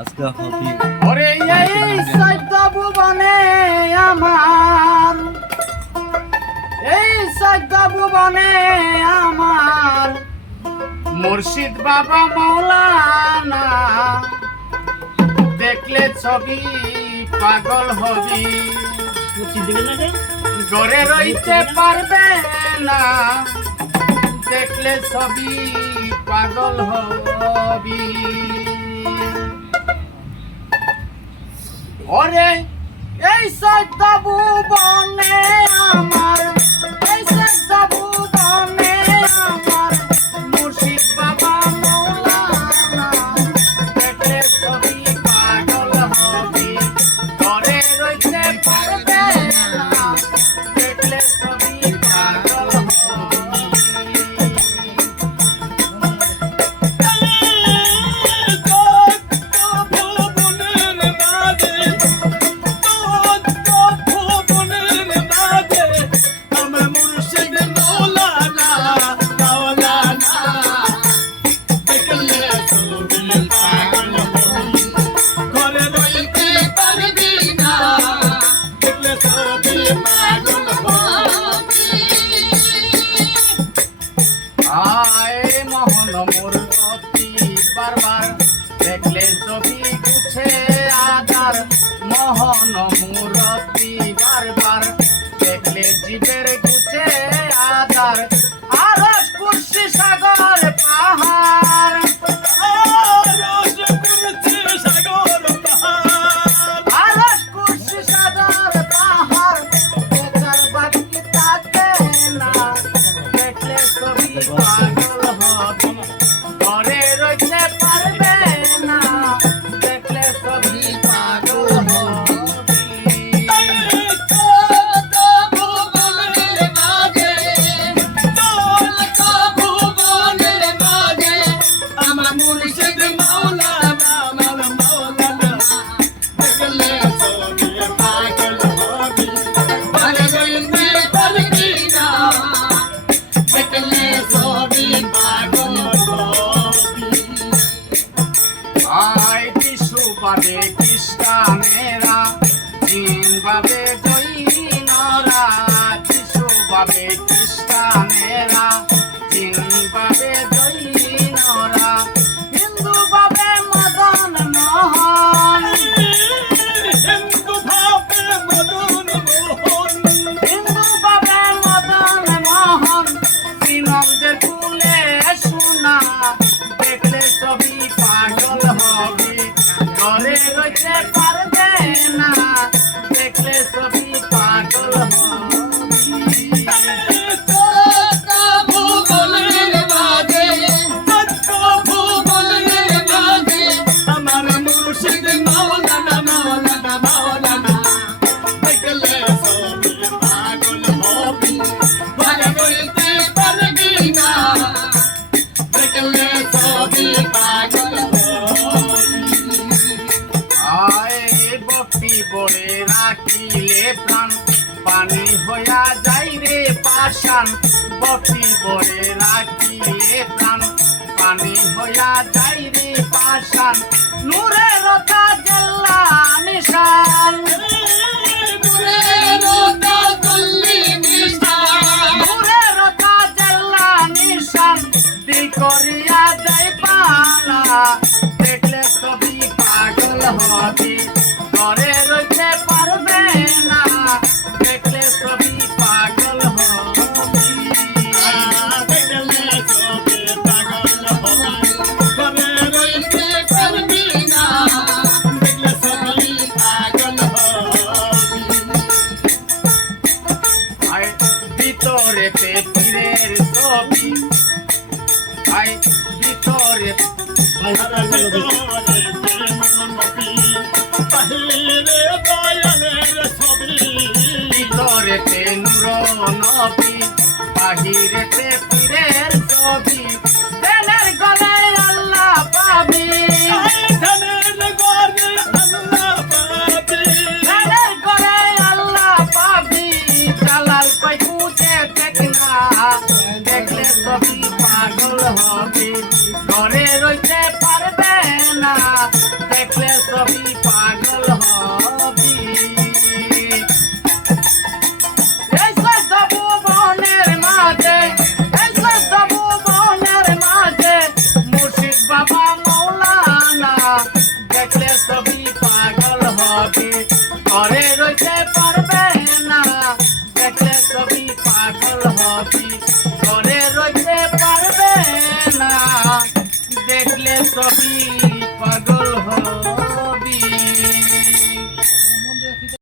আজকে এই সাইদা ভুবনে আমার। এই সাইদা ভুবনে আমার। মুর্শিদ বাবা মৌলানা, দেখলে ছবি পাগল হবি। ঘরে রইতে পারবে না, দেখলে ছবি পাগল হবি। ওরে এই সত্য ভুবনে আমার 快个哈 my bed. গান ভক্তি বলে ভিতরে পীরের ছবি। আই ভিতরে ভিতরে নুর নবী বাহিরে পীরের ঘরে